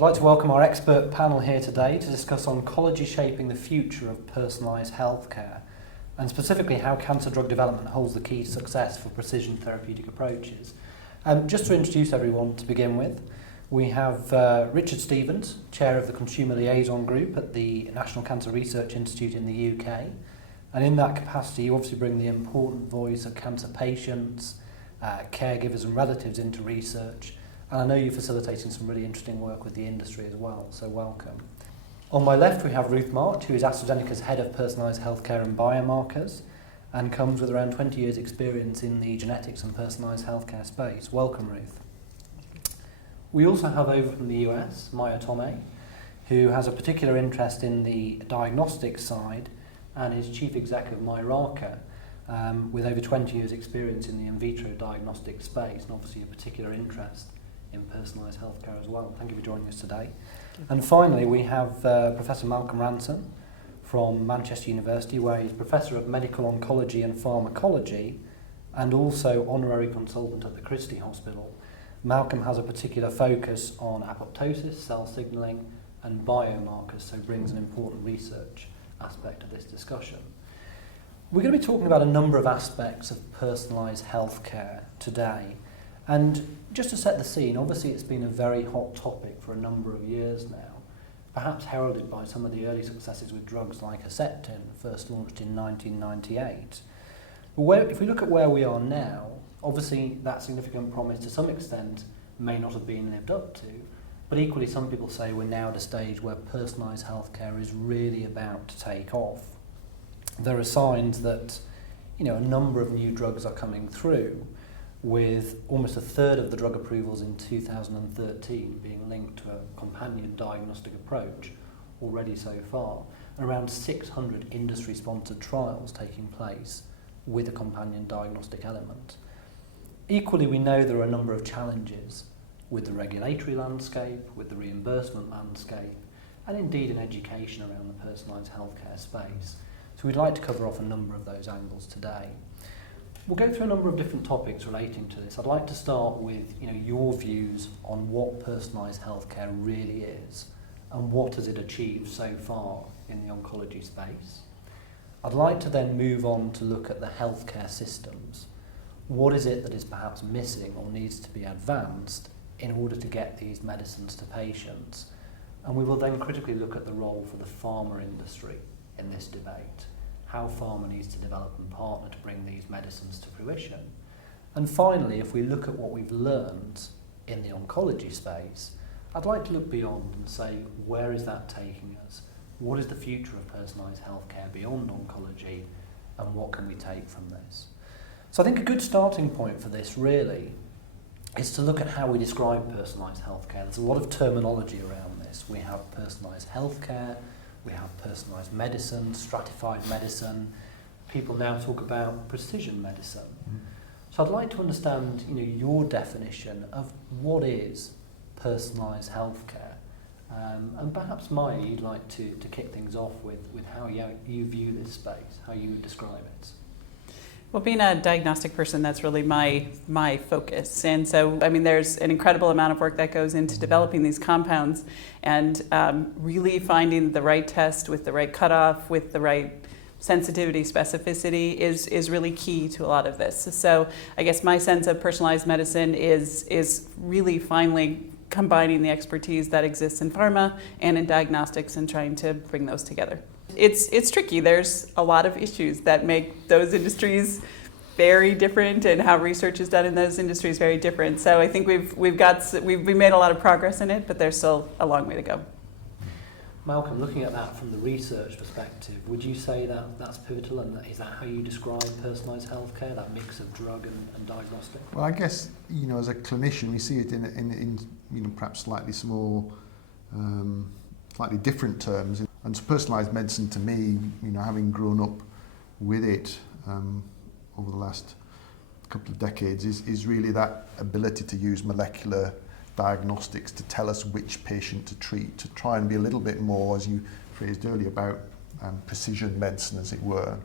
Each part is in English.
I'd like to welcome our expert panel here today to discuss oncology shaping the future of personalised healthcare, and specifically how cancer drug development holds the key to success for precision therapeutic approaches. Just to introduce everyone to begin with, we have Richard Stevens, Chair of the Consumer Liaison Group at the National Cancer Research Institute in the UK. And in that capacity, you obviously bring the important voice of cancer patients, caregivers and relatives into research. And I know you're facilitating some really interesting work with the industry as well, so welcome. On my left, we have Ruth March, who is AstraZeneca's Head of Personalised Healthcare and Biomarkers, and comes with around 20 years' experience in the genetics and personalised healthcare space. Welcome, Ruth. We also have over from the US, Maya Tomei, who has a particular interest in the diagnostics side and is Chief Exec of Miraka, with over 20 years' experience in the in vitro diagnostic space, and obviously a particular interest in personalised healthcare as well. Thank you for joining us today. And finally, we have Professor Malcolm Ranson from Manchester University, where he's Professor of Medical Oncology and Pharmacology and also Honorary Consultant at the Christie Hospital. Malcolm has a particular focus on apoptosis, cell signalling and biomarkers, so brings an important research aspect of this discussion. We're going to be talking about a number of aspects of personalised healthcare today. And just to set the scene, obviously it's been a very hot topic for a number of years now, perhaps heralded by some of the early successes with drugs like Herceptin, first launched in 1998. But if we look at where we are now, obviously that significant promise to some extent may not have been lived up to, but equally some people say we're now at a stage where personalised healthcare is really about to take off. There are signs that, a number of new drugs are coming through, with almost a third of the drug approvals in 2013 being linked to a companion diagnostic approach already so far, and around 600 industry-sponsored trials taking place with a companion diagnostic element. Equally, we know there are a number of challenges with the regulatory landscape, with the reimbursement landscape, and indeed in education around the personalised healthcare space. So we'd like to cover off a number of those angles today. We'll go through a number of different topics relating to this. I'd like to start with your views on what personalised healthcare really is and what has it achieved so far in the oncology space. I'd like to then move on to look at the healthcare systems. What is it that is perhaps missing or needs to be advanced in order to get these medicines to patients? And we will then critically look at the role for the pharma industry in this debate. How pharma needs to develop and partner to bring these medicines to fruition. And finally, if we look at what we've learned in the oncology space, I'd like to look beyond and say, where is that taking us? What is the future of personalised healthcare beyond oncology, and what can we take from this? So I think a good starting point for this really is to look at how we describe personalised healthcare. There's a lot of terminology around this. We have personalised healthcare, we have personalised medicine, stratified medicine. People now talk about precision medicine. So I'd like to understand, your definition of what is personalised healthcare. And perhaps Maya, you'd like to kick things off with how you view this space, how you would describe it. Well, being a diagnostic person, that's really my focus. And so, there's an incredible amount of work that goes into developing these compounds and really finding the right test with the right cutoff, with the right sensitivity, specificity is really key to a lot of this. So I guess my sense of personalized medicine is really finally combining the expertise that exists in pharma and in diagnostics and trying to bring those together. It's tricky. There's a lot of issues that make those industries very different, and how research is done in those industries very different. So I think we've made a lot of progress in it, but there's still a long way to go. Malcolm, looking at that from the research perspective, would you say that that's pivotal, and is that how you describe personalised healthcare, that mix of drug and diagnostic? Well, I guess as a clinician, we see it in perhaps slightly small, slightly different terms. And so personalised medicine, to me, having grown up with it over the last couple of decades, is really that ability to use molecular diagnostics to tell us which patient to treat, to try and be a little bit more, as you phrased earlier, about precision medicine, as it were.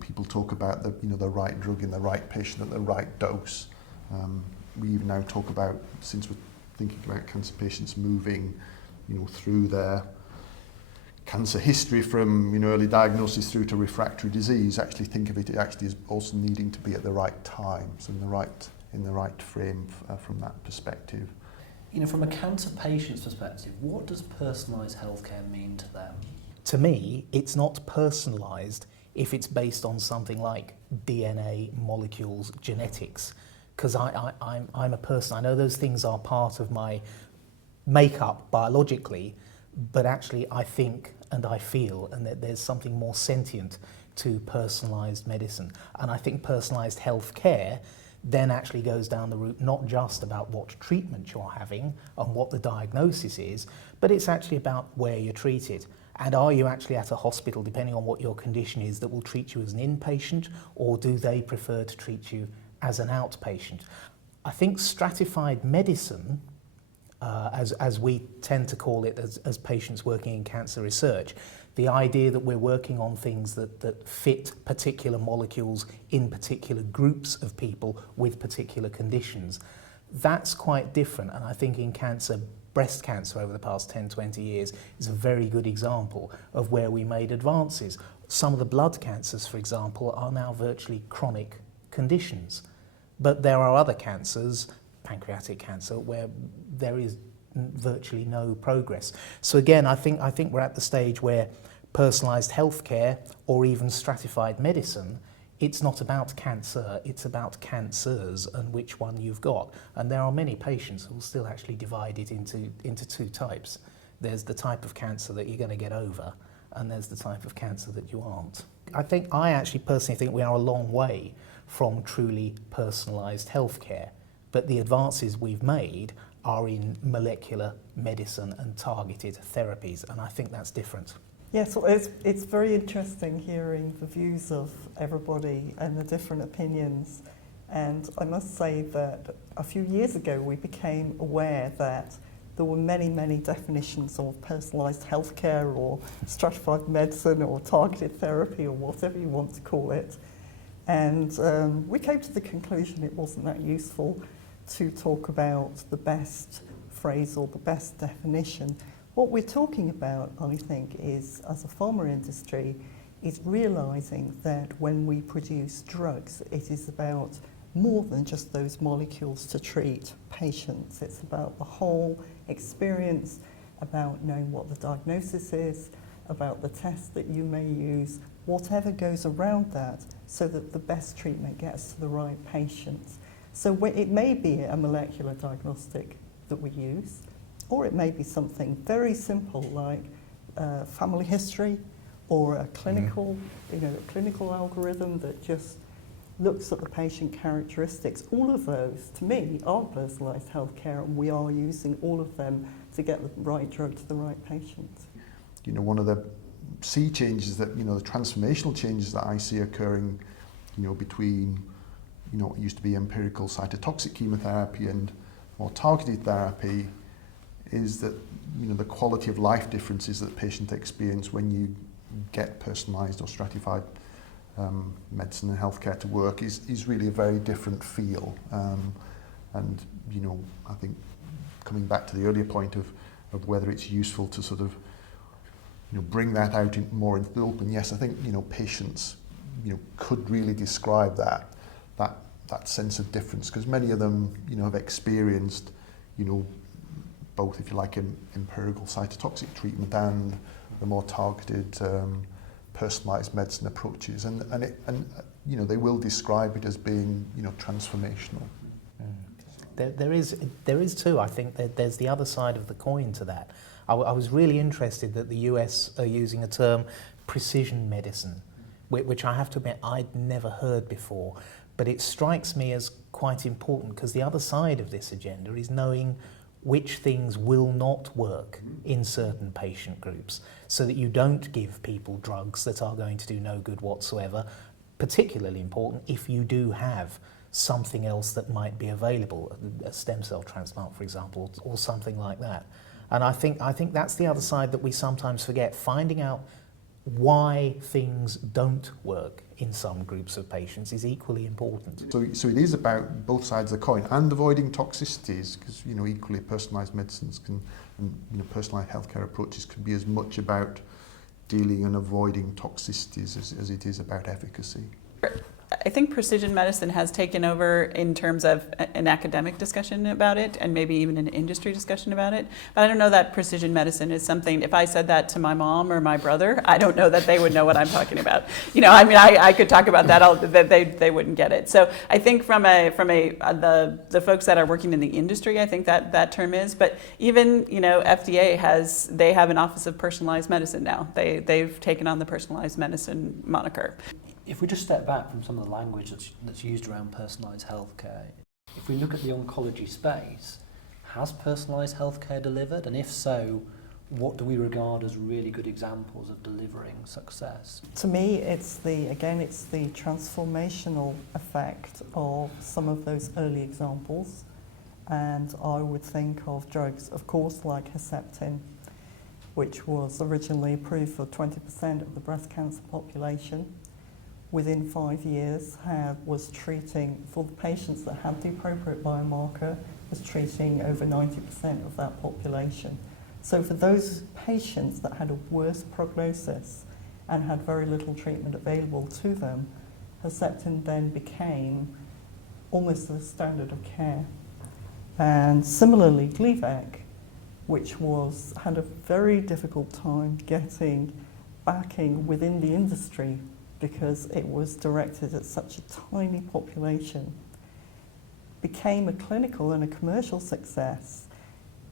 People talk about the right drug in the right patient at the right dose. We even now talk about, since we're thinking about cancer patients moving, through their cancer history from early diagnosis through to refractory disease, actually think of it actually as also needing to be at the right times and in the right frame from that perspective. From a cancer patient's perspective, what does personalised healthcare mean to them? To me, it's not personalised if it's based on something like DNA, molecules, genetics, because I'm a person. I know those things are part of my makeup biologically, but actually I think and I feel and that there's something more sentient to personalised medicine. And I think personalised healthcare then actually goes down the route not just about what treatment you're having and what the diagnosis is, but it's actually about where you're treated. And are you actually at a hospital, depending on what your condition is, that will treat you as an inpatient, or do they prefer to treat you as an outpatient? I think stratified medicine, as we tend to call it as patients working in cancer research, the idea that we're working on things that fit particular molecules in particular groups of people with particular conditions, that's quite different. And I think in cancer, breast cancer over the past 10, 20 years is a very good example of where we made advances. Some of the blood cancers, for example, are now virtually chronic conditions. But there are other cancers, pancreatic cancer, where there is virtually no progress. So again, I think we're at the stage where personalised healthcare or even stratified medicine, it's not about cancer, it's about cancers and which one you've got. And there are many patients who will still actually divide it into two types. There's the type of cancer that you're going to get over, and there's the type of cancer that you aren't. I actually personally think we are a long way from truly personalised healthcare, but the advances we've made are in molecular medicine and targeted therapies, and I think that's different. Yes, well, it's very interesting hearing the views of everybody and the different opinions. And I must say that a few years ago we became aware that there were many, many definitions of personalised healthcare or stratified medicine or targeted therapy or whatever you want to call it. And we came to the conclusion it wasn't that useful to talk about the best phrase or the best definition. What we're talking about, I think, is, as a pharma industry, is realising that when we produce drugs, it is about more than just those molecules to treat patients. It's about the whole experience, about knowing what the diagnosis is, about the tests that you may use, whatever goes around that, so that the best treatment gets to the right patients. So it may be a molecular diagnostic that we use, or it may be something very simple like family history, or a clinical, clinical algorithm that just looks at the patient characteristics. All of those, to me, are personalised healthcare, and we are using all of them to get the right drug to the right patient. One of the sea changes that, the transformational changes that I see occurring, between, what used to be empirical cytotoxic chemotherapy and more targeted therapy, is that, the quality of life differences that patients experience when you get personalised or stratified medicine and healthcare to work is really a very different feel. And, I think coming back to the earlier point of whether it's useful to sort of, bring that out more into the open, yes, I think, patients, could really describe that sense of difference, because many of them, have experienced, both, if you like, empirical cytotoxic treatment and the more targeted personalised medicine approaches, and they will describe it as being, transformational. There is too. I think that there's the other side of the coin to that. I was really interested that the US are using a term, precision medicine, which I have to admit I'd never heard before, but it strikes me as quite important, because the other side of this agenda is knowing which things will not work in certain patient groups, so that you don't give people drugs that are going to do no good whatsoever, particularly important if you do have something else that might be available, a stem cell transplant, for example, or something like that. And I think that's the other side that we sometimes forget, finding out why things don't work in some groups of patients is equally important. So it is about both sides of the coin and avoiding toxicities, because equally personalised medicines and personalised healthcare approaches can be as much about dealing and avoiding toxicities as it is about efficacy. I think precision medicine has taken over in terms of an academic discussion about it and maybe even an industry discussion about it. But I don't know that precision medicine is something, if I said that to my mom or my brother, I don't know that they would know what I'm talking about. I could talk about that, they wouldn't get it. So I think from the folks that are working in the industry, I think that term is, but even, FDA they have an Office of Personalized Medicine now. They've taken on the personalized medicine moniker. If we just step back from some of the language that's used around personalised healthcare, if we look at the oncology space, has personalised healthcare delivered? And if so, what do we regard as really good examples of delivering success? To me, it's the transformational effect of some of those early examples. And I would think of drugs, of course, like Herceptin, which was originally approved for 20% of the breast cancer population. Within 5 years, was treating, for the patients that had the appropriate biomarker, was treating over 90% of that population. So for those patients that had a worse prognosis and had very little treatment available to them, Herceptin then became almost the standard of care. And similarly, Gleevec, which had a very difficult time getting backing within the industry because it was directed at such a tiny population, became a clinical and a commercial success,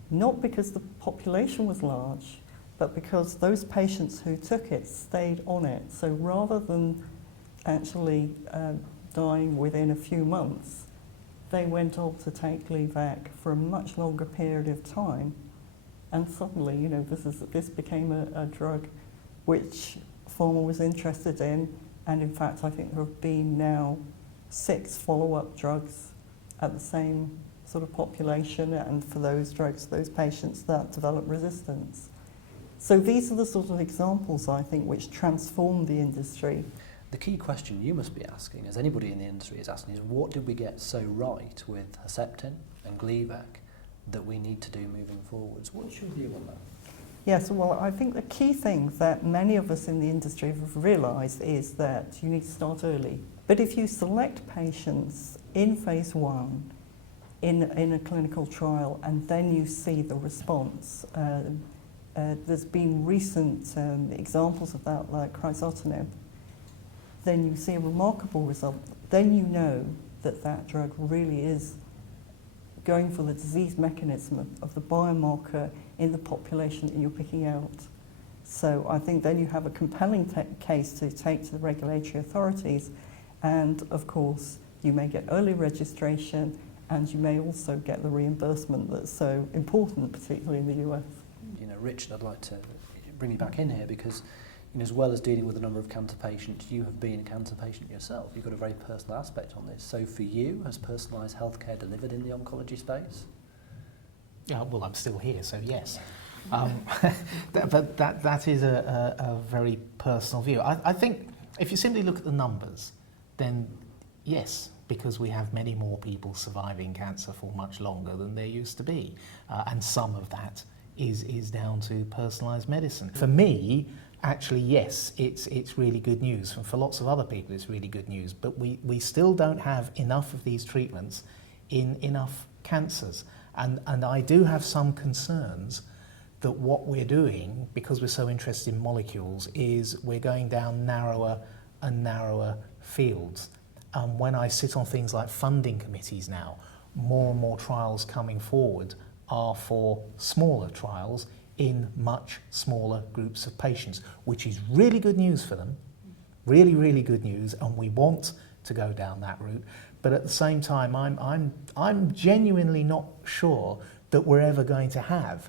not because the population was large, but because those patients who took it stayed on it. So rather than actually dying within a few months, they went on to take Gleevec for a much longer period of time, and suddenly, this became a drug which pharma was interested in, and in fact I think there have been now 6 follow-up drugs at the same sort of population, and for those drugs, those patients that develop resistance. So these are the sort of examples, I think, which transform the industry. The key question you must be asking, as anybody in the industry is asking, is what did we get so right with Herceptin and Gleevec that we need to do moving forwards? What's your view on that? Yes, well, I think the key thing that many of us in the industry have realised is that you need to start early. But if you select patients in phase 1, in a clinical trial, and then you see the response, there's been recent examples of that, like crizotinib, then you see a remarkable result. Then you know that that drug really is going for the disease mechanism of the biomarker in the population that you're picking out. So I think then you have a compelling case to take to the regulatory authorities, and of course you may get early registration, and you may also get the reimbursement that's so important, particularly in the US. Richard, I'd like to bring you back in here because as well as dealing with a number of cancer patients, you have been a cancer patient yourself. You've got a very personal aspect on this. So for you, has personalised healthcare delivered in the oncology space? Yeah, well, I'm still here, so yes. But that is a very personal view. I think if you simply look at the numbers, then yes, because we have many more people surviving cancer for much longer than there used to be. And some of that is down to personalised medicine. For me, actually, yes, it's really good news. And for lots of other people, it's really good news. But we still don't have enough of these treatments in enough cancers. And I do have some concerns that what we're doing, because we're so interested in molecules, is we're going down narrower and narrower fields. When I sit on things like funding committees now, more and more trials coming forward are for smaller trials in much smaller groups of patients, which is really good news for them, really, really good news, and we want to go down that route. But at the same time, I'm genuinely not sure that we're ever going to have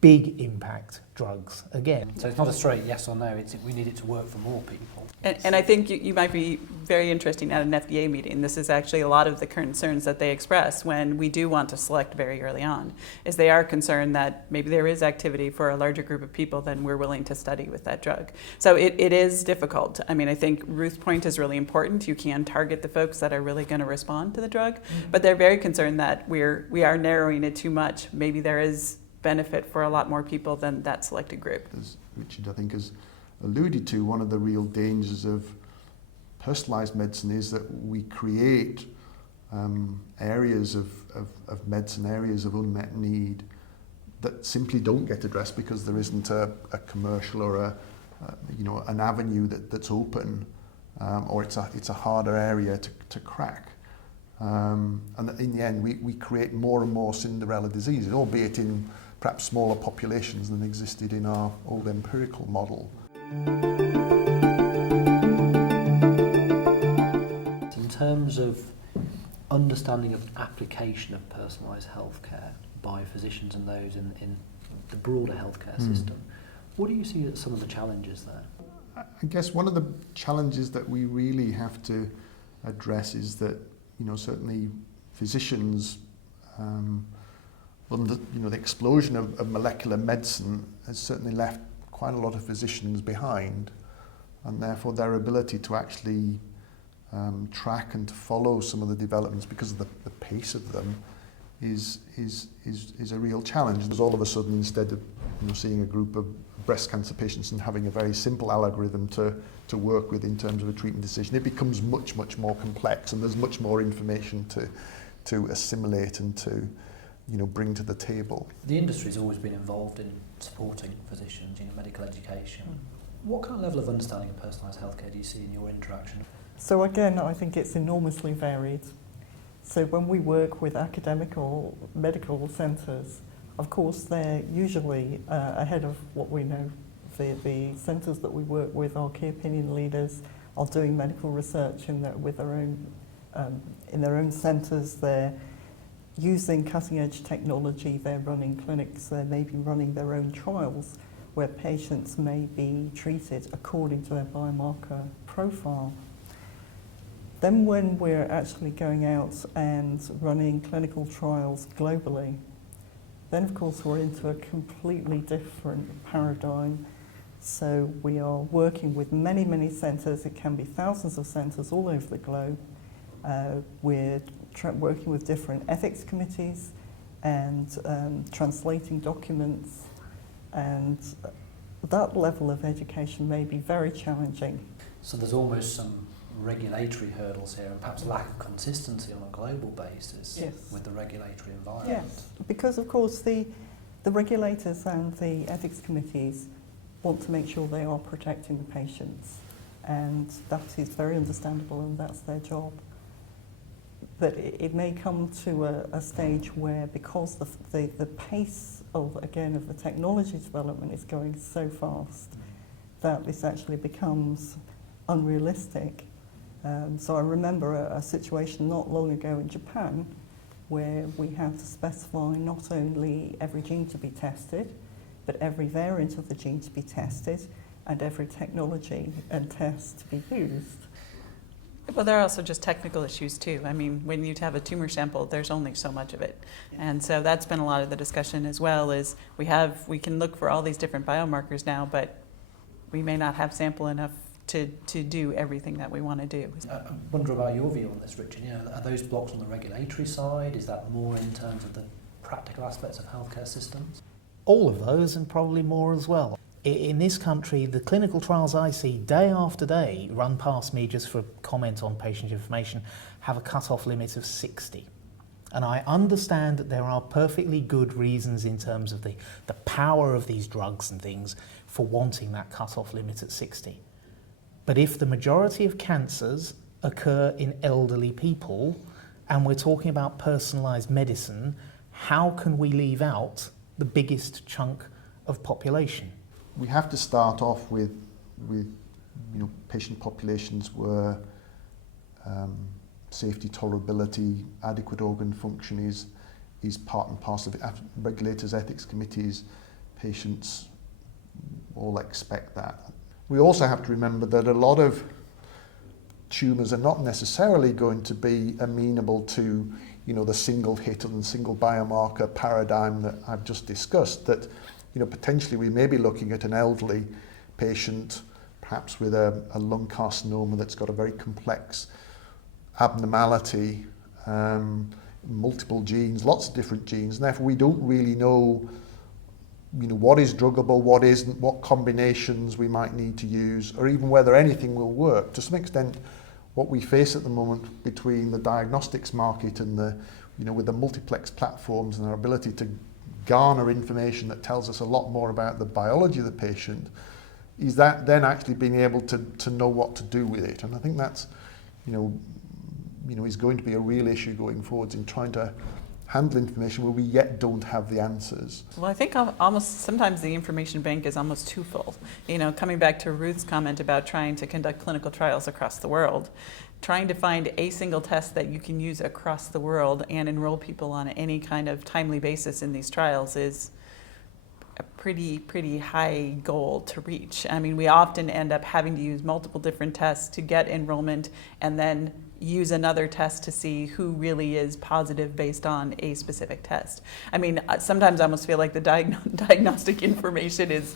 big impact drugs again. So it's not a straight yes or no, we need it to work for more people. And I think you might be very interesting at an FDA meeting. This is actually a lot of the concerns that they express when we do want to select very early on, is they are concerned that maybe there is activity for a larger group of people than we're willing to study with that drug. So it is difficult. I mean, I think Ruth's point is really important. You can target the folks that are really going to respond to the drug, but they're very concerned that we are narrowing it too much. Maybe there is benefit for a lot more people than that selected group. As Richard, I think, has alluded to, one of the real dangers of personalised medicine is that we create areas of medicine, areas of unmet need that simply don't get addressed because there isn't a commercial or an avenue that's open, or it's a harder area to crack. And in the end, we create more and more Cinderella diseases, albeit in perhaps smaller populations than existed in our old empirical model. In terms of understanding of application of personalised healthcare by physicians and those in the broader healthcare system, what do you see as some of the challenges there? I guess one of the challenges that we really have to address is that, certainly physicians, the explosion of molecular medicine has certainly left quite a lot of physicians behind, and therefore their ability to actually track and to follow some of the developments because of the pace of them is a real challenge. There's all of a sudden, instead of seeing a group of breast cancer patients and having a very simple algorithm to work with in terms of a treatment decision, it becomes much, much more complex, and there's much more information to assimilate and to bring to the table. The industry's always been involved in supporting physicians, medical education. What kind of level of understanding of personalised healthcare do you see in your interaction? So again, I think it's enormously varied. So when we work with academic or medical centres, of course they're usually ahead of what we know. The centres that we work with, our key opinion leaders, are doing medical research in their own centres. They're using cutting-edge technology. They're running clinics. They may be running their own trials where patients may be treated according to their biomarker profile. Then when we're actually going out and running clinical trials globally, then of course we're into a completely different paradigm. So we are working with many, many centres. It can be thousands of centres all over the globe. We're working with different ethics committees and translating documents, and that level of education may be very challenging. So there's almost some regulatory hurdles here and perhaps lack of consistency on a global basis. Yes. With the regulatory environment. Yes, because of course the regulators and the ethics committees want to make sure they are protecting the patients, and that is very understandable and that's their job. But it may come to a stage where, because the pace of the technology development is going so fast, that this actually becomes unrealistic. So I remember a situation not long ago in Japan where we had to specify not only every gene to be tested, but every variant of the gene to be tested and every technology and test to be used. Well, there are also just technical issues too. I mean, when you have a tumor sample, there's only so much of it. And so that's been a lot of the discussion as well, is we can look for all these different biomarkers now, but we may not have sample enough to do everything that we want to do. I wonder about your view on this, Richard. Are those blocks on the regulatory side? Is that more in terms of the practical aspects of healthcare systems? All of those and probably more as well. In this country, the clinical trials I see day after day run past me just for comment on patient information have a cut-off limit of 60. And I understand that there are perfectly good reasons in terms of the power of these drugs and things for wanting that cut-off limit at 60. But if the majority of cancers occur in elderly people and we're talking about personalised medicine, how can we leave out the biggest chunk of population? We have to start off with patient populations where safety, tolerability, adequate organ function is is part and parcel of it. Regulators, ethics committees, patients all expect that. We also have to remember that a lot of tumours are not necessarily going to be amenable to, the single hit and single biomarker paradigm that I've just discussed, that, potentially we may be looking at an elderly patient, perhaps with a lung carcinoma that's got a very complex abnormality, multiple genes, lots of different genes, and therefore we don't really know, what is druggable, what isn't, what combinations we might need to use, or even whether anything will work. To some extent, what we face at the moment between the diagnostics market and the, with the multiplex platforms and our ability to garner information that tells us a lot more about the biology of the patient, is that then actually being able to know what to do with it. And I think that's, is going to be a real issue going forwards in trying to handle information where we yet don't have the answers. Well, I think almost sometimes the information bank is almost too full. Coming back to Ruth's comment about trying to conduct clinical trials across the world, trying to find a single test that you can use across the world and enroll people on any kind of timely basis in these trials is a pretty high goal to reach. I mean, we often end up having to use multiple different tests to get enrollment and then use another test to see who really is positive based on a specific test. I mean, sometimes I almost feel like the diagnostic information is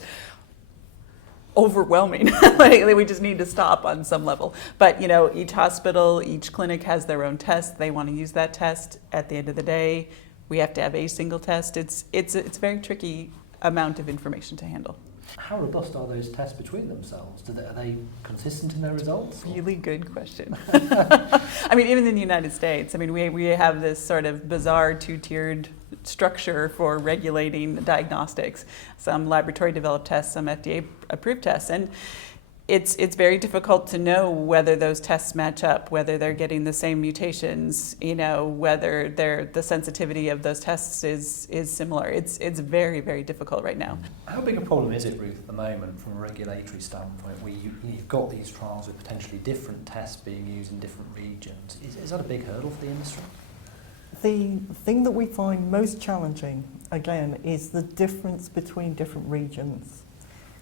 overwhelming. Like, we just need to stop on some level. But each hospital, each clinic has their own test. They want to use that test. At the end of the day, we have to have a single test. It's a very tricky amount of information to handle. How robust are those tests between themselves? Are they consistent in their results? Really good question. I mean, even in the United States, we have this sort of bizarre two-tiered structure for regulating diagnostics. Some laboratory-developed tests, some FDA-approved tests. And it's very difficult to know whether those tests match up, whether they're getting the same mutations, whether the sensitivity of those tests is similar. It's very, very difficult right now. How big a problem is it, Ruth, at the moment from a regulatory standpoint, where you've got these trials with potentially different tests being used in different regions? Is that a big hurdle for the industry? The thing that we find most challenging, again, is the difference between different regions.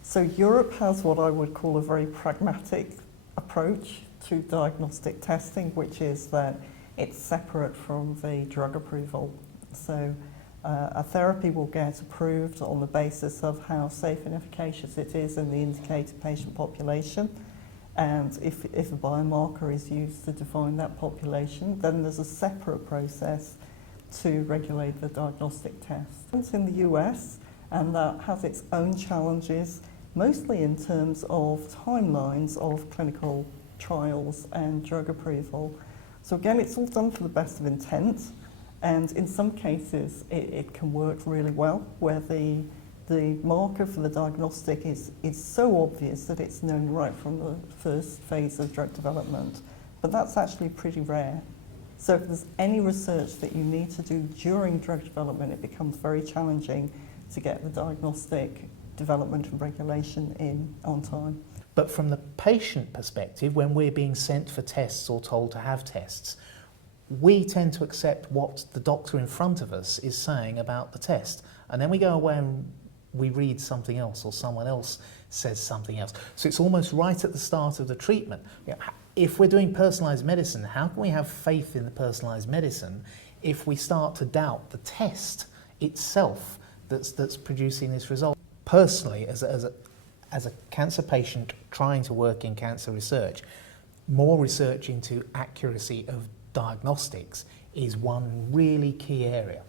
So Europe has what I would call a very pragmatic approach to diagnostic testing, which is that it's separate from the drug approval. So a therapy will get approved on the basis of how safe and efficacious it is in the indicated patient population. And if a biomarker is used to define that population, then there's a separate process to regulate the diagnostic test. It's in the US, and that has its own challenges, mostly in terms of timelines of clinical trials and drug approval. So again, it's all done for the best of intent, and in some cases it can work really well, where the marker for the diagnostic is so obvious that it's known right from the first phase of drug development. But that's actually pretty rare. So if there's any research that you need to do during drug development, it becomes very challenging to get the diagnostic development and regulation in on time. But from the patient perspective, when we're being sent for tests or told to have tests, we tend to accept what the doctor in front of us is saying about the test. And then we go away and we read something else, or someone else says something else. So it's almost right at the start of the treatment. If we're doing personalised medicine, how can we have faith in the personalised medicine if we start to doubt the test itself that's producing this result? Personally, as a cancer patient trying to work in cancer research, more research into accuracy of diagnostics is one really key area.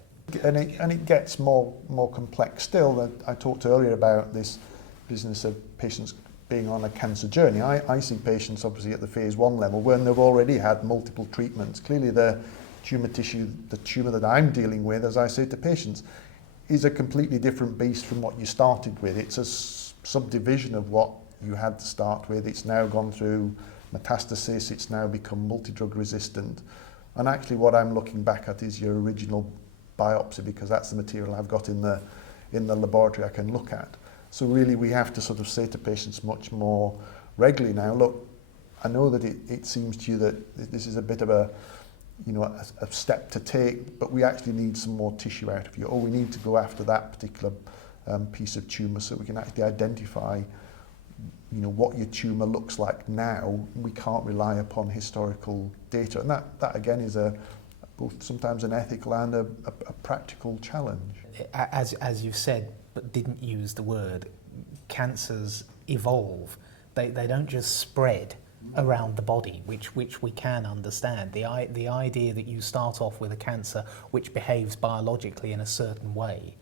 And it gets more complex still. I talked earlier about this business of patients being on a cancer journey. I see patients obviously at the phase 1 level when they've already had multiple treatments. Clearly the tumour tissue, the tumour that I'm dealing with, as I say to patients, is a completely different beast from what you started with. It's a subdivision of what you had to start with. It's now gone through metastasis, it's now become multi-drug resistant. And actually what I'm looking back at is your original biopsy, because that's the material I've got in the laboratory I can look at. So really we have to sort of say to patients much more regularly now, look, I know that it seems to you that this is a bit of a a step to take, but we actually need some more tissue out of you, or we need to go after that particular piece of tumour so we can actually identify what your tumour looks like now. We can't rely upon historical data, and that again is both sometimes an ethical and a practical challenge. As you've said, but didn't use the word, cancers evolve. They don't just spread around the body, which we can understand. The idea that you start off with a cancer which behaves biologically in a certain way,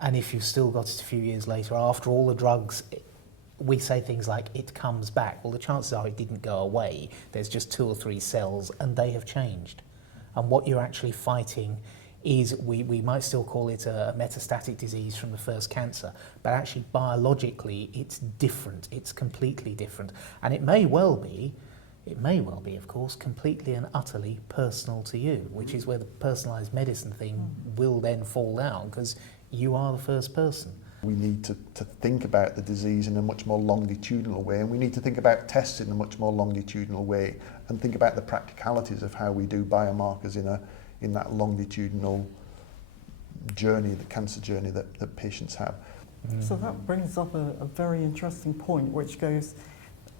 and if you've still got it a few years later, after all the drugs, we say things like it comes back. Well, the chances are it didn't go away. There's just 2 or 3 cells and they have changed. And what you're actually fighting is, we might still call it a metastatic disease from the first cancer, but actually biologically it's different. It's completely different. And it may well be, of course, completely and utterly personal to you, which is where the personalised medicine thing will then fall down, because you are the first person. We need to think about the disease in a much more longitudinal way, and we need to think about tests in a much more longitudinal way, and think about the practicalities of how we do biomarkers in that longitudinal journey, the cancer journey that patients have. So that brings up a very interesting point, which goes,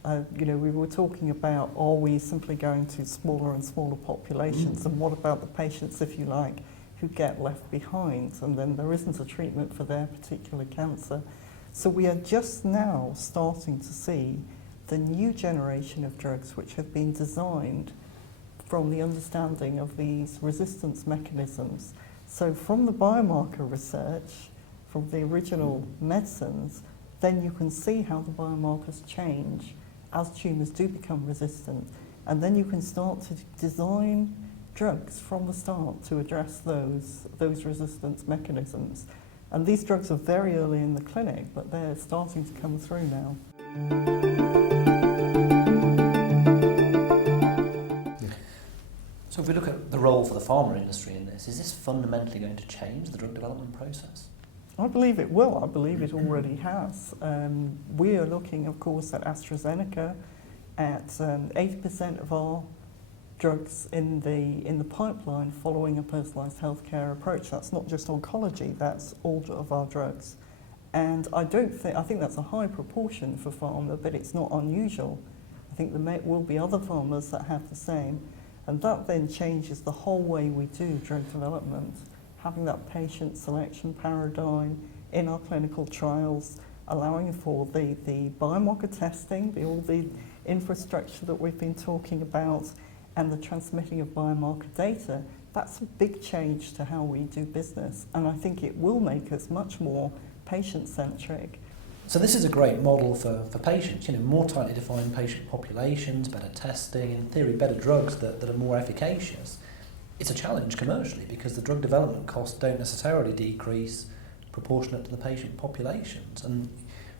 we were talking about, are we simply going to smaller and smaller populations, and what about the patients, if you like, who get left behind, and then there isn't a treatment for their particular cancer. So we are just now starting to see the new generation of drugs which have been designed from the understanding of these resistance mechanisms. So from the biomarker research, from the original medicines, then you can see how the biomarkers change as tumours do become resistant, and then you can start to design drugs from the start to address those resistance mechanisms. And these drugs are very early in the clinic, but they're starting to come through now. So if we look at the role for the pharma industry in this, is this fundamentally going to change the drug development process? I believe it will. I believe it already has. We are looking, of course, at AstraZeneca, at 80% of our drugs in the pipeline following a personalised healthcare approach. That's not just oncology, that's all of our drugs. And I think that's a high proportion for pharma, but it's not unusual. I think there will be other pharmas that have the same. And that then changes the whole way we do drug development, having that patient selection paradigm in our clinical trials, allowing for the biomarker testing, all the infrastructure that we've been talking about, and the transmitting of biomarker data. That's a big change to how we do business, and I think it will make us much more patient-centric. So this is a great model for patients, more tightly defined patient populations, better testing, in theory better drugs that are more efficacious. It's a challenge commercially because the drug development costs don't necessarily decrease proportionate to the patient populations, and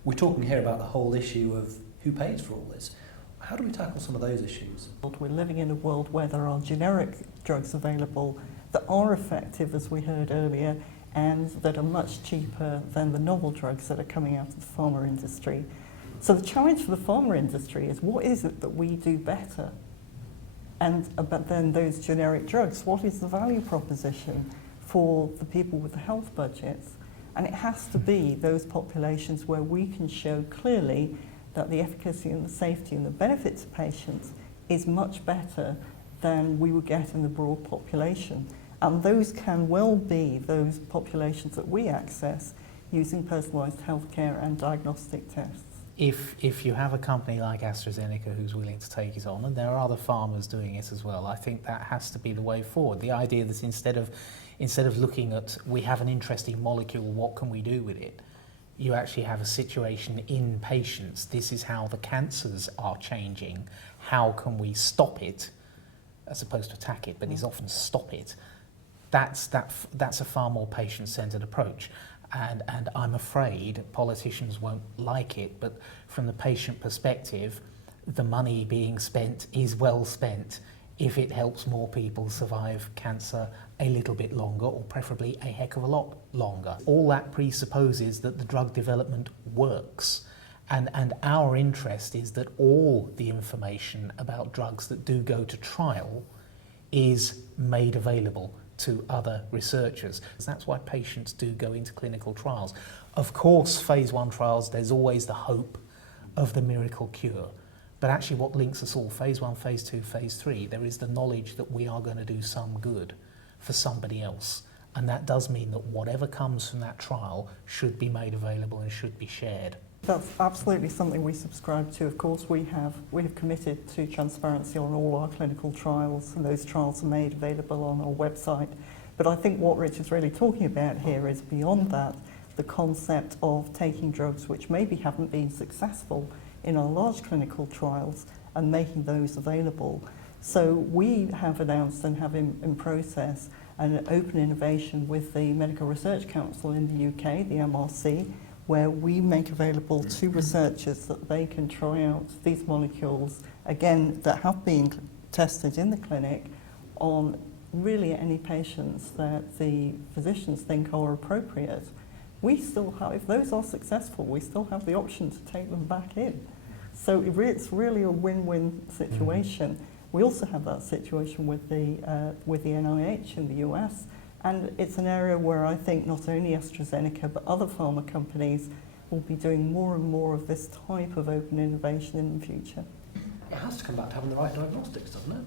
we're talking here about the whole issue of who pays for all this. How do we tackle some of those issues? We're living in a world where there are generic drugs available that are effective, as we heard earlier, and that are much cheaper than the novel drugs that are coming out of the pharma industry. So the challenge for the pharma industry is, what is it that we do better? But then those generic drugs, what is the value proposition for the people with the health budgets? And it has to be those populations where we can show clearly that the efficacy and the safety and the benefit to patients is much better than we would get in the broad population. And those can well be those populations that we access using personalised healthcare and diagnostic tests. If you have a company like AstraZeneca who's willing to take it on, and there are other pharmas doing it as well, I think that has to be the way forward. The idea that instead of looking at, we have an interesting molecule, what can we do with it? You actually have a situation in patients. This is how the cancers are changing. How can we stop it, as opposed to attack it, but it's often stop it. That's a far more patient-centred approach. And I'm afraid politicians won't like it, but from the patient perspective, the money being spent is well spent if it helps more people survive cancer a little bit longer, or preferably a heck of a lot longer. All that presupposes that the drug development works. And our interest is that all the information about drugs that do go to trial is made available to other researchers. That's why patients do go into clinical trials. Of course, phase 1 trials, there's always the hope of the miracle cure. But actually what links us all, phase 1, phase 2, phase 3, there is the knowledge that we are going to do some good for somebody else. And that does mean that whatever comes from that trial should be made available and should be shared. That's absolutely something we subscribe to. Of course, we have committed to transparency on all our clinical trials, and those trials are made available on our website. But I think what Rich is really talking about here is beyond that, the concept of taking drugs which maybe haven't been successful in our large clinical trials and making those available. So we have announced and have in process an open innovation with the Medical Research Council in the UK, the MRC, where we make available to researchers that they can try out these molecules, again, that have been tested in the clinic on really any patients that the physicians think are appropriate. We still have, if those are successful, we still have the option to take them back in. So it's really a win-win situation. We also have that situation with the NIH in the US, and it's an area where I think not only AstraZeneca but other pharma companies will be doing more and more of this type of open innovation in the future. It has to come back to having the right diagnostics, doesn't it?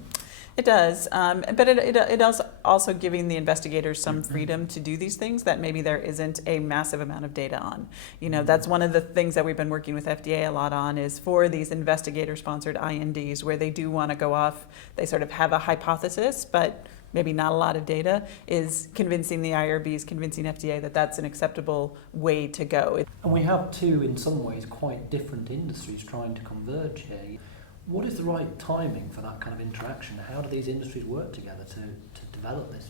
It does, but it does also giving the investigators some freedom to do these things that maybe there isn't a massive amount of data on. You know, that's one of the things that we've been working with FDA a lot on is for these investigator-sponsored INDs where they do want to go off, they sort of have a hypothesis, but maybe not a lot of data, is convincing the IRBs, convincing FDA that that's an acceptable way to go. And we have two, in some ways, quite different industries trying to converge here. What is the right timing for that kind of interaction? How do these industries work together to develop this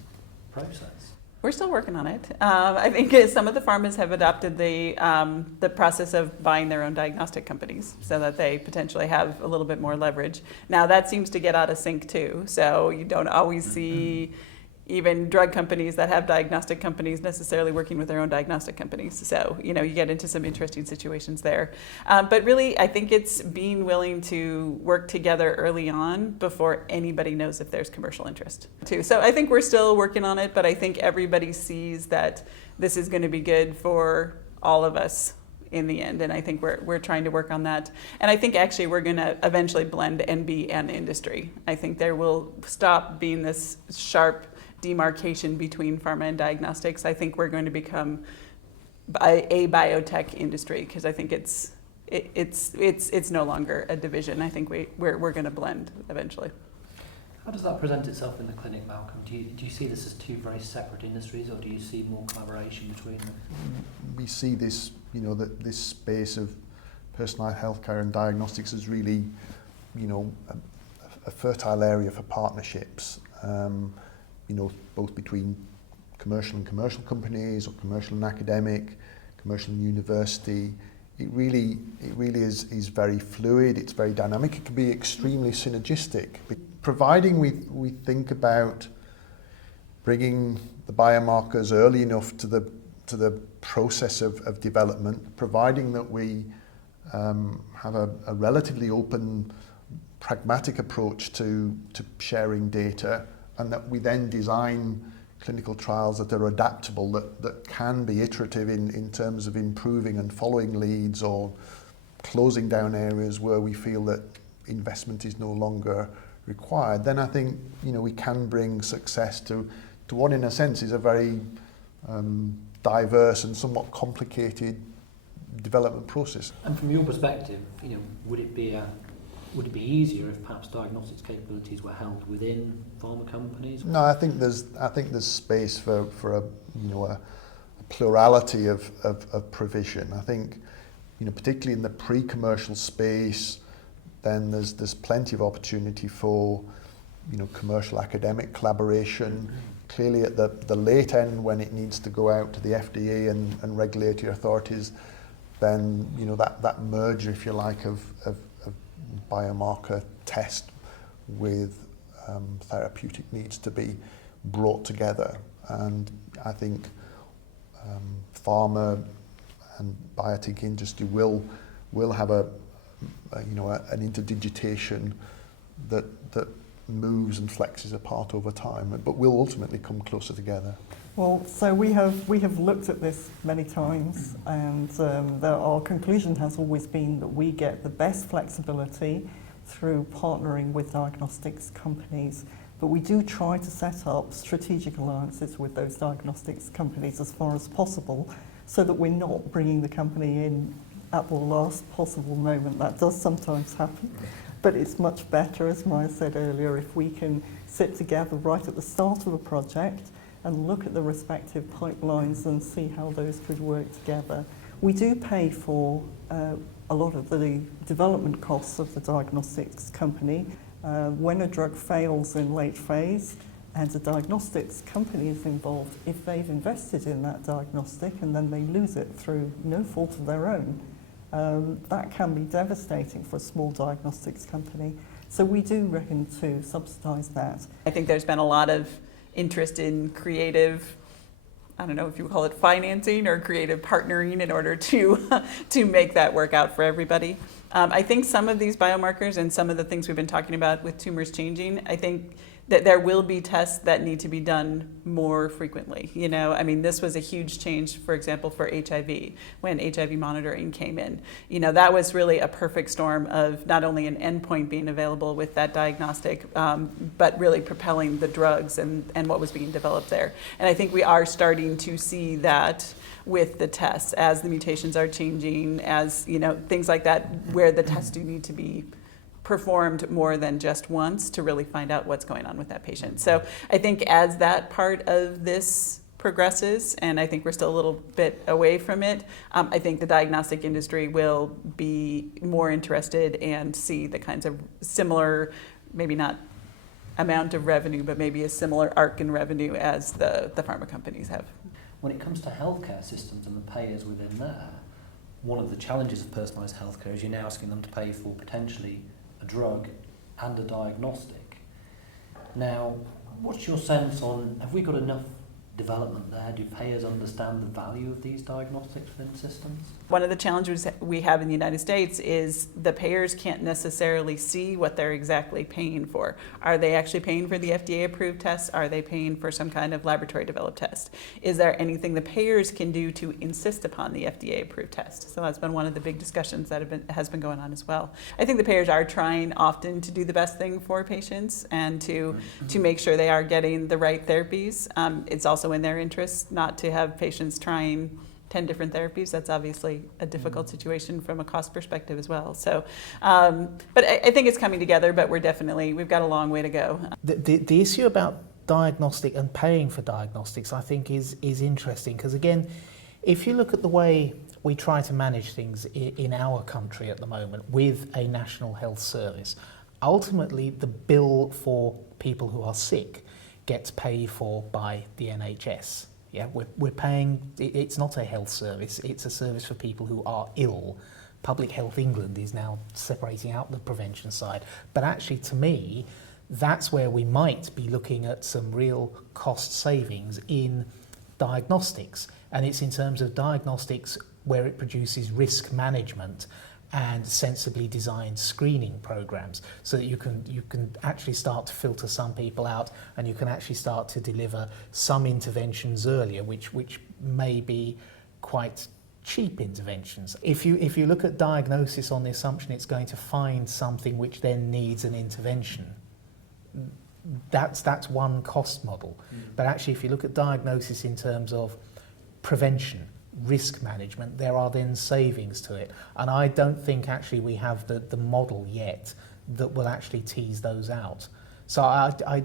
process? We're still working on it. I think some of the pharmas have adopted the process of buying their own diagnostic companies so that they potentially have a little bit more leverage. Now that seems to get out of sync too, so you don't always see even drug companies that have diagnostic companies necessarily working with their own diagnostic companies. So, you know, you get into some interesting situations there. But really, I think it's being willing to work together early on before anybody knows if there's commercial interest too. So I think we're still working on it, but I think everybody sees that this is going to be good for all of us in the end, and I think we're trying to work on that. And I think actually we're going to eventually blend NB and industry. I think there will stop being this sharp demarcation between pharma and diagnostics. I think we're going to become a biotech industry because I think it's no longer a division. I think we're going to blend eventually. How does that present itself in the clinic, Malcolm? Do you see this as two very separate industries, or do you see more collaboration between them? We see this, you know, that this space of personalised healthcare and diagnostics is really, you know, a fertile area for partnerships. You know, both between commercial and commercial companies, or commercial and academic, commercial and university. It really is very fluid, it's very dynamic, it can be extremely synergistic. Providing we think about bringing the biomarkers early enough to the process of development, providing that we have a relatively open, pragmatic approach to sharing data, and that we then design clinical trials that are adaptable, that can be iterative in terms of improving and following leads or closing down areas where we feel that investment is no longer required, then I think, you know, we can bring success to what in a sense is a very diverse and somewhat complicated development process. And from your perspective, you know, would it be easier if perhaps diagnostics capabilities were held within pharma companies? No, I think there's space for a plurality of provision. I think, you know, particularly in the pre-commercial space, then there's plenty of opportunity for, you know, commercial academic collaboration. Clearly at the late end, when it needs to go out to the FDA and regulatory authorities, then, you know, that merger, if you like, of biomarker test with therapeutic needs to be brought together. And I think pharma and biotech industry will have an interdigitation that moves and flexes apart over time, but will ultimately come closer together. Well, so we have looked at this many times, and our conclusion has always been that we get the best flexibility through partnering with diagnostics companies. But we do try to set up strategic alliances with those diagnostics companies as far as possible, so that we're not bringing the company in at the last possible moment. That does sometimes happen, but it's much better, as Maya said earlier, if we can sit together right at the start of a project and look at the respective pipelines and see how those could work together. We do pay for a lot of the development costs of the diagnostics company. When a drug fails in late phase and a diagnostics company is involved, if they've invested in that diagnostic and then they lose it through no fault of their own, that can be devastating for a small diagnostics company. So we do reckon to subsidise that. I think there's been a lot of interest in creative, I don't know if you call it financing or creative partnering in order to make that work out for everybody. I think some of these biomarkers and some of the things we've been talking about with tumors changing, I think that there will be tests that need to be done more frequently. You know, I mean, this was a huge change, for example, for HIV, when HIV monitoring came in. You know, that was really a perfect storm of not only an endpoint being available with that diagnostic, but really propelling the drugs and what was being developed there. And I think we are starting to see that with the tests as the mutations are changing, as, you know, things like that, where the tests do need to be performed more than just once to really find out what's going on with that patient. So I think as that part of this progresses, and I think we're still a little bit away from it, I think the diagnostic industry will be more interested and see the kinds of similar, maybe not amount of revenue, but maybe a similar arc in revenue as the pharma companies have. When it comes to healthcare systems and the payers within there, one of the challenges of personalised healthcare is you're now asking them to pay for potentially a drug and a diagnostic. Now, what's your sense on, have we got enough development there? Do payers understand the value of these diagnostics within systems? One of the challenges we have in the United States is the payers can't necessarily see what they're exactly paying for. Are they actually paying for the FDA-approved tests? Are they paying for some kind of laboratory-developed test? Is there anything the payers can do to insist upon the FDA-approved test? So that's been one of the big discussions that has been going on as well. I think the payers are trying often to do the best thing for patients and to make sure they are getting the right therapies. It's also in their interest not to have patients trying 10 different therapies. That's obviously a difficult situation from a cost perspective as well. So, but I think it's coming together, but we've got a long way to go. The issue about diagnostic and paying for diagnostics, I think, is interesting, because again, if you look at the way we try to manage things in our country at the moment with a national health service, ultimately the bill for people who are sick gets paid for by the NHS. Yeah, we're paying, it's not a health service, it's a service for people who are ill. Public Health England is now separating out the prevention side. But actually, to me, that's where we might be looking at some real cost savings in diagnostics. And it's in terms of diagnostics where it produces risk management and sensibly designed screening programs, so that you can actually start to filter some people out, and you can actually start to deliver some interventions earlier, which may be quite cheap interventions. If you look at diagnosis on the assumption it's going to find something which then needs an intervention, that's one cost model. But actually, if you look at diagnosis in terms of prevention, risk management, there are then savings to it. And I don't think actually we have the model yet that will actually tease those out. So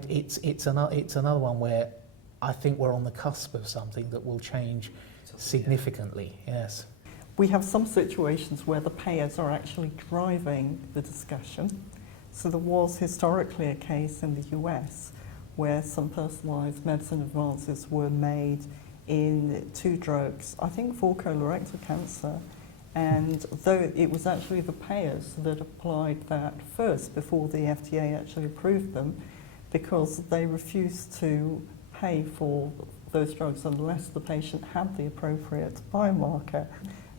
it's another one where I think we're on the cusp of something that will change significantly, yes. We have some situations where the payers are actually driving the discussion. So there was historically a case in the US where some personalised medicine advances were made in 2 drugs, I think for colorectal cancer, and though it was actually the payers that applied that first before the FDA actually approved them, because they refused to pay for those drugs unless the patient had the appropriate biomarker.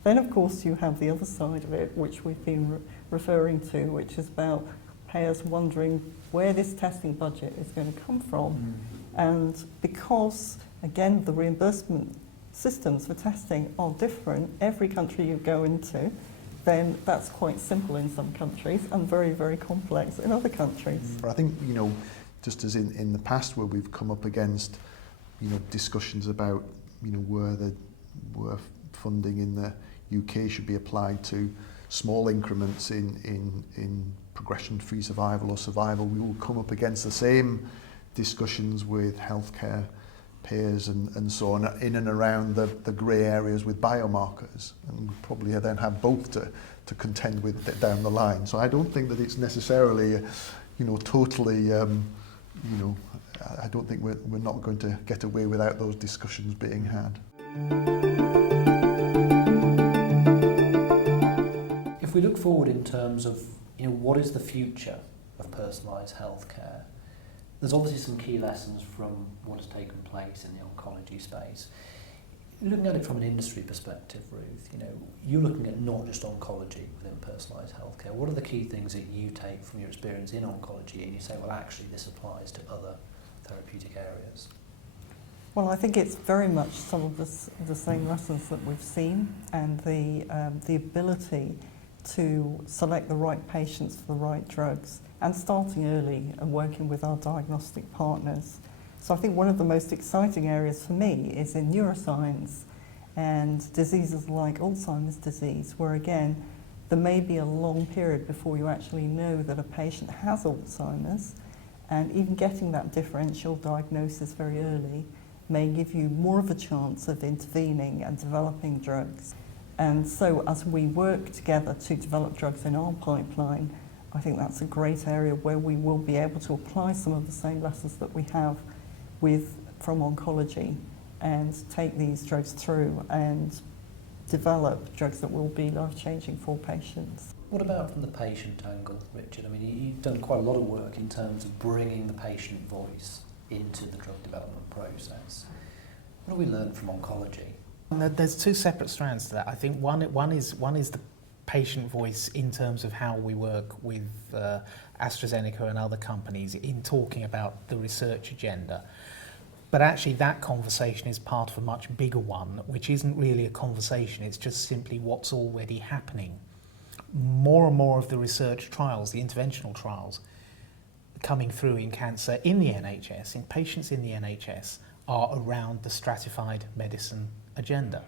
Then of course you have the other side of it, which we've been referring to, which is about payers wondering where this testing budget is going to come from. And because, again, the reimbursement systems for testing are different every country you go into, then that's quite simple in some countries and very, very complex in other countries. I think, just as in the past where we've come up against, discussions about, where funding in the UK should be applied to small increments in progression-free survival or survival, we will come up against the same discussions with healthcare payers and so on in and around the grey areas with biomarkers, and we probably then have both to contend with down the line. So I don't think that it's necessarily, totally, I don't think we're not going to get away without those discussions being had. If we look forward in terms of, what is the future of personalised healthcare, there's obviously some key lessons from what has taken place in the oncology space. Looking at it from an industry perspective, Ruth, you're looking at not just oncology within personalised healthcare. What are the key things that you take from your experience in oncology and you say, well, actually, this applies to other therapeutic areas? Well, I think it's very much some of the same lessons that we've seen, and the ability to select the right patients for the right drugs, and starting early and working with our diagnostic partners. So I think one of the most exciting areas for me is in neuroscience and diseases like Alzheimer's disease, where again, there may be a long period before you actually know that a patient has Alzheimer's, and even getting that differential diagnosis very early may give you more of a chance of intervening and developing drugs. And so as we work together to develop drugs in our pipeline, I think that's a great area where we will be able to apply some of the same lessons that we have from oncology and take these drugs through and develop drugs that will be life-changing for patients. What about from the patient angle, Richard? I mean, you've done quite a lot of work in terms of bringing the patient voice into the drug development process. What do we learn from oncology? There's two separate strands to that. I think one is the patient voice in terms of how we work with AstraZeneca and other companies in talking about the research agenda. But actually that conversation is part of a much bigger one, which isn't really a conversation, it's just simply what's already happening. More and more of the research trials, the interventional trials, coming through in cancer in the NHS, in patients in the NHS, are around the stratified medicine agenda.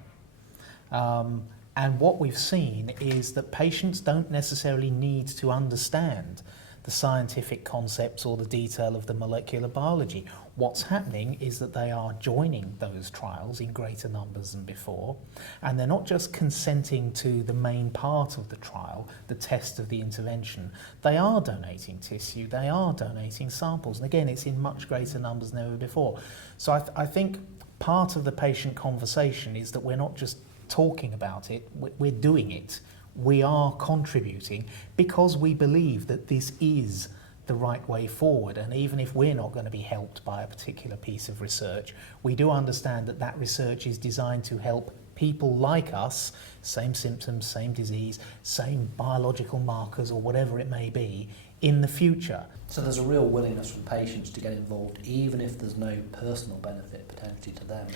And what we've seen is that patients don't necessarily need to understand the scientific concepts or the detail of the molecular biology. What's happening is that they are joining those trials in greater numbers than before, and they're not just consenting to the main part of the trial, the test of the intervention. They are donating tissue, they are donating samples, and again, it's in much greater numbers than ever before. So I think part of the patient conversation is that we're not just talking about it, we're doing it. We are contributing because we believe that this is the right way forward, and even if we're not going to be helped by a particular piece of research, we do understand that that research is designed to help people like us, same symptoms, same disease, same biological markers or whatever it may be, in the future. So there's a real willingness from patients to get involved even if there's no personal benefit potentially to them.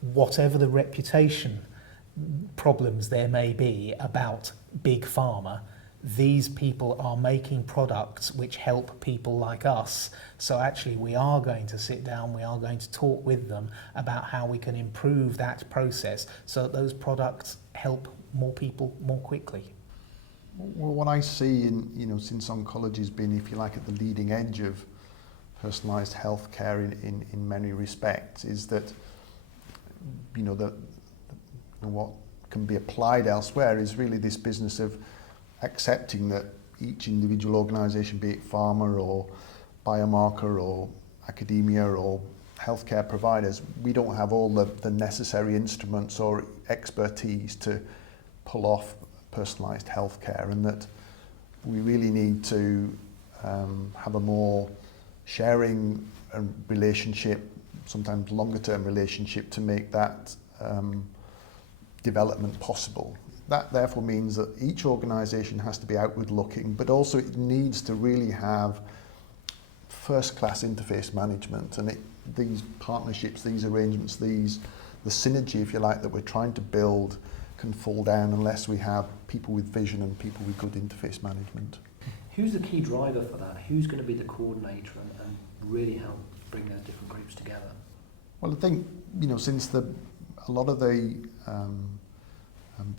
Whatever the reputation problems there may be about big pharma, these people are making products which help people like us. So actually we are going to sit down, we are going to talk with them about how we can improve that process so that those products help more people more quickly. Well, what I see since oncology has been, if you like, at the leading edge of personalised healthcare in many respects, is that what can be applied elsewhere is really this business of accepting that each individual organisation, be it pharma or biomarker or academia or healthcare providers, we don't have all the necessary instruments or expertise to pull off personalised healthcare, and that we really need to have a more sharing relationship, sometimes longer term relationship, to make that development possible. that therefore means that each organisation has to be outward looking, but also it needs to really have first-class interface management, and these partnerships, these arrangements, the synergy, if you like, that we're trying to build can fall down unless we have people with vision and people with good interface management. Who's the key driver for that? Who's going to be the coordinator and really help bring those different groups together? Well, I think, since a lot of the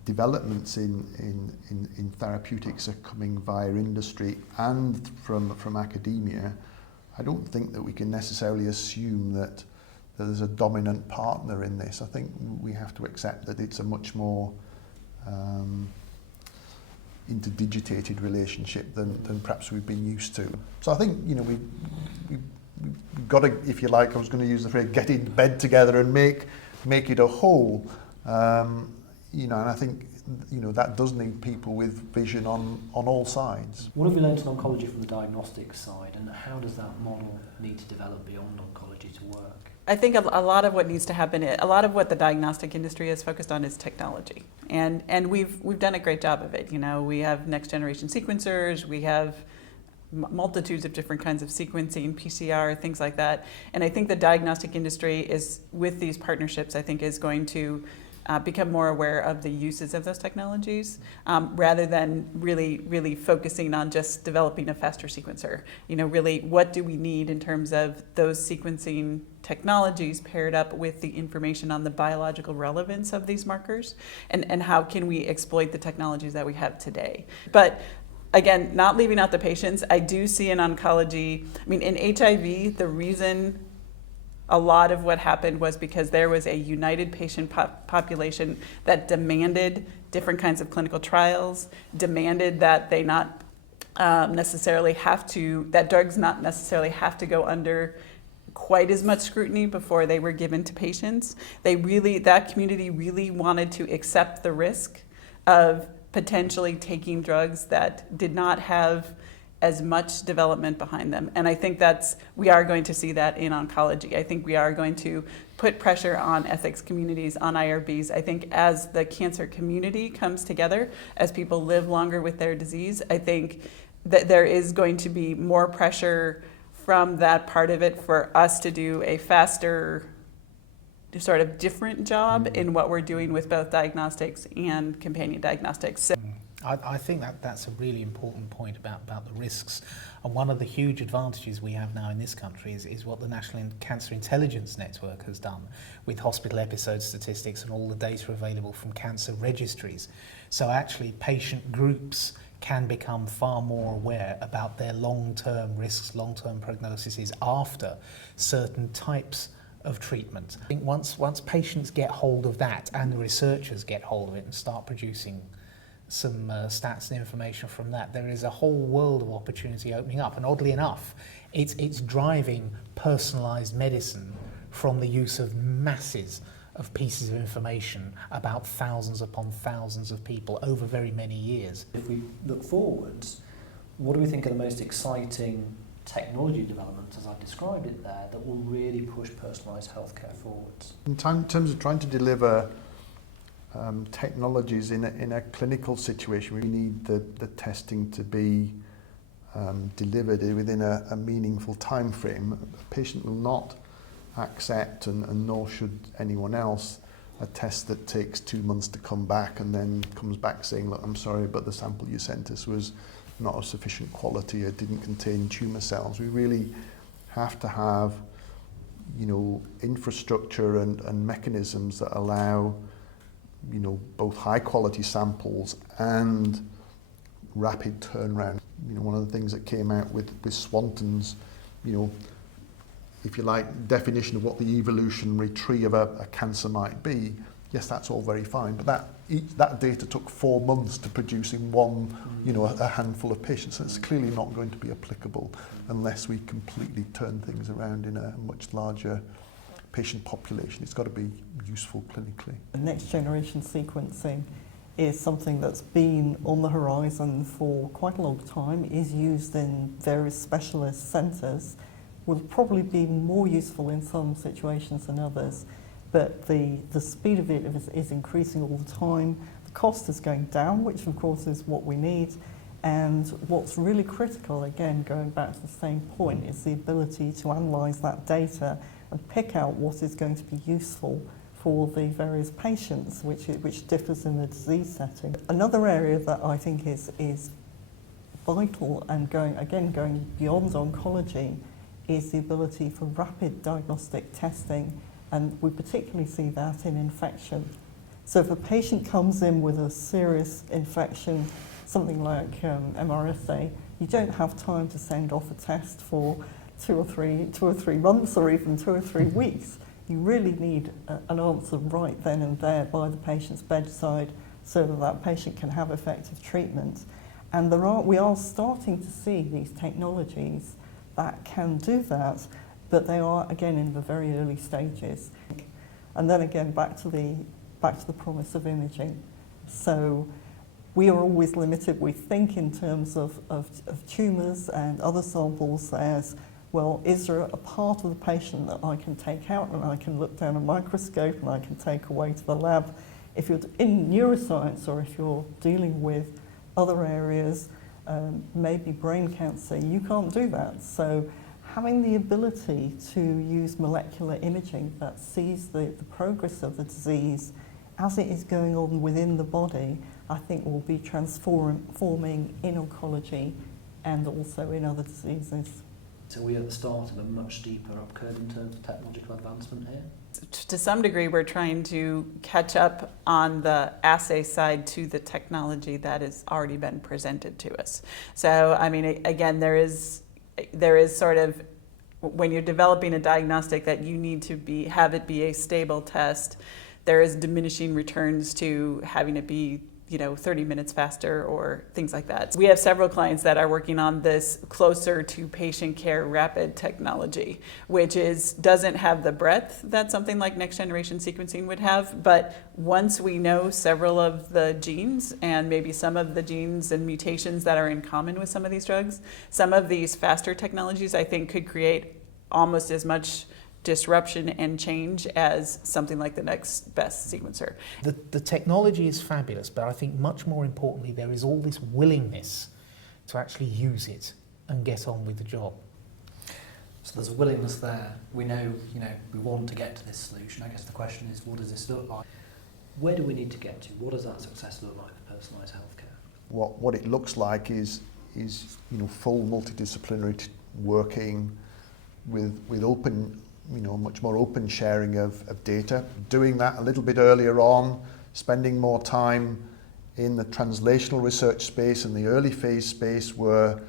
developments in therapeutics are coming via industry and from academia, I don't think that we can necessarily assume that there's a dominant partner in this. I think we have to accept that it's a much more interdigitated relationship than perhaps we've been used to. So I think, we've got to, if you like, I was going to use the phrase, get in bed together and make it a whole. And I think, that does need people with vision on all sides. What have we learned in oncology from the diagnostics side, and how does that model need to develop beyond oncology to work? I think a lot of what needs to happen, a lot of what the diagnostic industry is focused on is technology, and we've done a great job of it. We have next generation sequencers, we have multitudes of different kinds of sequencing, PCR, things like that. And I think the diagnostic industry is, with these partnerships, I think is going to become more aware of the uses of those technologies, rather than really focusing on just developing a faster sequencer. Really, what do we need in terms of those sequencing technologies paired up with the information on the biological relevance of these markers, and how can we exploit the technologies that we have today? But again, not leaving out the patients, I do see in oncology, in HIV, the reason a lot of what happened was because there was a united patient population that demanded different kinds of clinical trials, demanded that they not necessarily have to, that drugs not necessarily have to go under quite as much scrutiny before they were given to patients. That community really wanted to accept the risk of potentially taking drugs that did not have as much development behind them. And I think we are going to see that in oncology. I think we are going to put pressure on ethics communities, on IRBs. I think as the cancer community comes together, as people live longer with their disease, I think that there is going to be more pressure from that part of it for us to do a faster, sort of different job in what we're doing with both diagnostics and companion diagnostics. I think that's a really important point about the risks. And one of the huge advantages we have now in this country is what the National Cancer Intelligence Network has done with hospital episode statistics and all the data available from cancer registries. So actually patient groups can become far more aware about their long-term risks, long-term prognoses after certain types of treatment. I think once patients get hold of that and the researchers get hold of it and start producing some stats and information from that, there is a whole world of opportunity opening up. And oddly enough, it's driving personalised medicine from the use of masses of pieces of information about thousands upon thousands of people over very many years. If we look forwards, what do we think are the most exciting technology developments, as I've described it there, that will really push personalised healthcare forwards? In terms of trying to deliver technologies in a clinical situation, we need the testing to be delivered within a meaningful time frame. A patient will not accept, and nor should anyone else, a test that takes 2 months to come back and then comes back saying, look, I'm sorry, but the sample you sent us was not of sufficient quality, it didn't contain tumour cells. We really have to have, infrastructure and mechanisms that allow, both high quality samples and rapid turnaround. One of the things that came out with Swanton's, if you like, definition of what the evolutionary tree of a cancer might be, yes, that's all very fine, but that data took 4 months to produce in one, a handful of patients. So it's clearly not going to be applicable unless we completely turn things around in a much larger patient population. It's got to be useful clinically. Next generation sequencing is something that's been on the horizon for quite a long time, is used in various specialist centres, will probably be more useful in some situations than others, but the speed of it is increasing all the time. The cost is going down, which of course is what we need. And what's really critical, again, going back to the same point, is the ability to analyse that data and pick out what is going to be useful for the various patients, which differs in the disease setting. Another area that I think is vital and going beyond oncology is the ability for rapid diagnostic testing, and we particularly see that in infection. So if a patient comes in with a serious infection, something like MRSA, you don't have time to send off a test for two or three months or even 2 or 3 weeks. You really need an answer right then and there by the patient's bedside so that that patient can have effective treatment. And we are starting to see these technologies that can do that, but they are, again, in the very early stages. And then again, back to the promise of imaging. So we are always limited, we think, in terms of tumours and other samples as, well, is there a part of the patient that I can take out and I can look down a microscope and I can take away to the lab? If you're in neuroscience or if you're dealing with other areas, maybe brain cancer, you can't do that. So having the ability to use molecular imaging that sees the progress of the disease as it is going on within the body, I think will be transforming in oncology and also in other diseases. So we're at the start of a much steeper up curve in terms of technological advancement here? To some degree, we're trying to catch up on the assay side to the technology that has already been presented to us. So, I mean, again, there is sort of, when you're developing a diagnostic that you need to have it be a stable test, there is diminishing returns to having it be 30 minutes faster or things like that. We have several clients that are working on this closer to patient care rapid technology, which doesn't have the breadth that something like next generation sequencing would have. But once we know several of the genes and maybe some of the genes and mutations that are in common with some of these drugs, some of these faster technologies I think could create almost as much disruption and change as something like the next best sequencer. The technology is fabulous, but I think much more importantly, there is all this willingness to actually use it and get on with the job. So there's a willingness there. We know, we want to get to this solution. I guess the question is, what does this look like? Where do we need to get to? What does that success look like for personalised healthcare? What it looks like is full multidisciplinary working with open, much more open sharing of data, doing that a little bit earlier on, spending more time in the translational research space and the early phase space where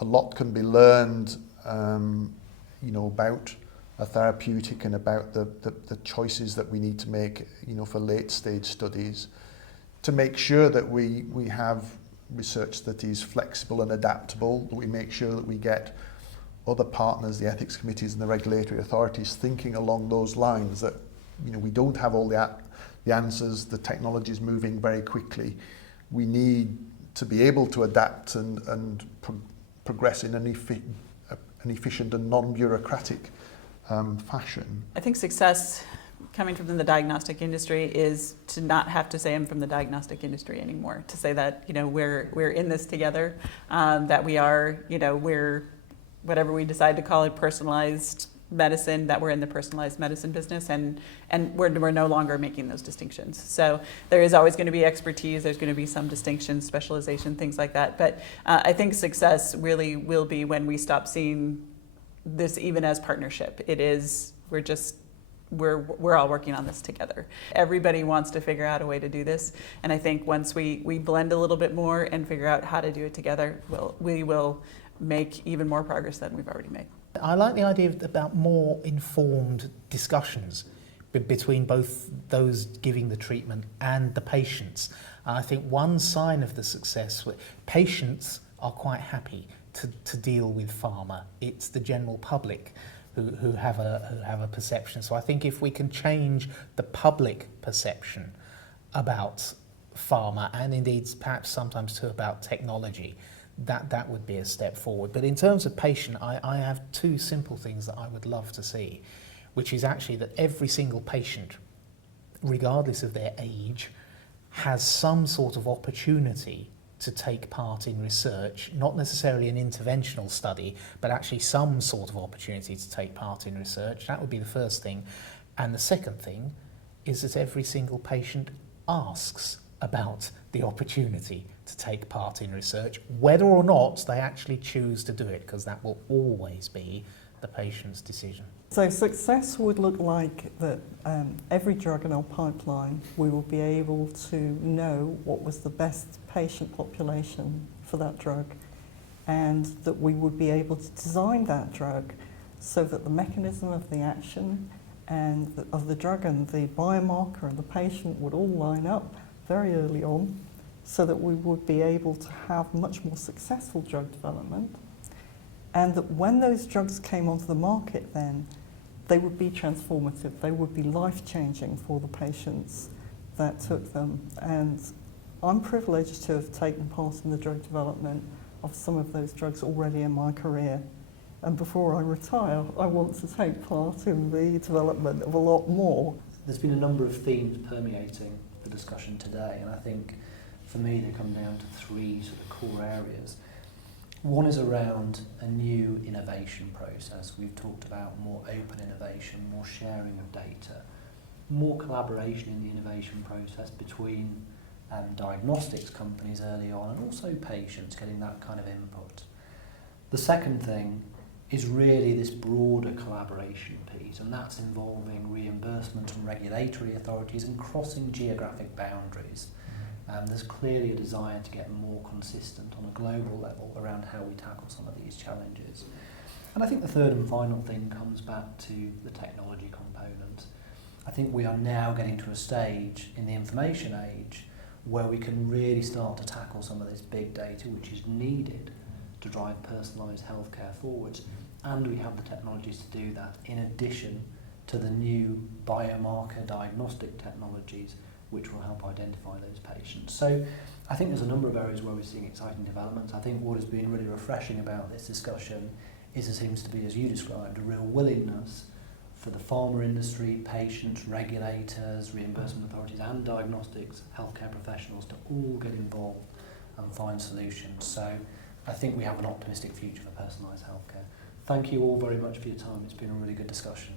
a lot can be learned, about a therapeutic and about the choices that we need to make, for late stage studies, to make sure that we have research that is flexible and adaptable, that we make sure that we get other partners, the ethics committees and the regulatory authorities thinking along those lines, that we don't have all the answers, the technology is moving very quickly. We need to be able to adapt and progress in an efficient and non-bureaucratic fashion. I think success coming from the diagnostic industry is to not have to say I'm from the diagnostic industry anymore, to say that we're in this together, that we are we're whatever we decide to call it, personalized medicine, that we're in the personalized medicine business, and we're no longer making those distinctions. So there is always going to be expertise, there's going to be some distinction, specialization, things like that. But I think success really will be when we stop seeing this even as partnership. We're all working on this together. Everybody wants to figure out a way to do this, and I think once we blend a little bit more and figure out how to do it together, we will make even more progress than we've already made. I like the idea about more informed discussions between both those giving the treatment and the patients. I think one sign of the success, patients are quite happy to deal with pharma. It's the general public who have a perception. So I think if we can change the public perception about pharma, and indeed perhaps sometimes too about technology, that would be a step forward. But in terms of patient, I have two simple things that I would love to see, which is actually that every single patient, regardless of their age, has some sort of opportunity to take part in research, not necessarily an interventional study, but actually some sort of opportunity to take part in research. That would be the first thing. And the second thing is that every single patient asks about the opportunity to take part in research, whether or not they actually choose to do it, because that will always be the patient's decision. So success would look like that every drug in our pipeline, we will be able to know what was the best patient population for that drug, and that we would be able to design that drug so that the mechanism of the action and of the drug and the biomarker and the patient would all line up very early on, so that we would be able to have much more successful drug development, and that when those drugs came onto the market then, they would be transformative, they would be life-changing for the patients that took them. And I'm privileged to have taken part in the drug development of some of those drugs already in my career. And before I retire, I want to take part in the development of a lot more. There's been a number of themes permeating the discussion today, and I think for me they come down to three sort of core areas. One is around a new innovation process. We've talked about more open innovation, more sharing of data, more collaboration in the innovation process between diagnostics companies early on, and also patients getting that kind of input. The second thing is really this broader collaboration piece, and that's involving reimbursement and regulatory authorities and crossing geographic boundaries. There's clearly a desire to get more consistent on a global level around how we tackle some of these challenges. And I think the third and final thing comes back to the technology component. I think we are now getting to a stage in the information age where we can really start to tackle some of this big data which is needed to drive personalised healthcare forwards, and we have the technologies to do that in addition to the new biomarker diagnostic technologies which will help identify those patients. So I think there's a number of areas where we're seeing exciting developments. I think what has been really refreshing about this discussion is there seems to be, as you described, a real willingness for the pharma industry, patients, regulators, reimbursement authorities and diagnostics, healthcare professionals to all get involved and find solutions. So I think we have an optimistic future for personalised healthcare. Thank you all very much for your time. It's been a really good discussion.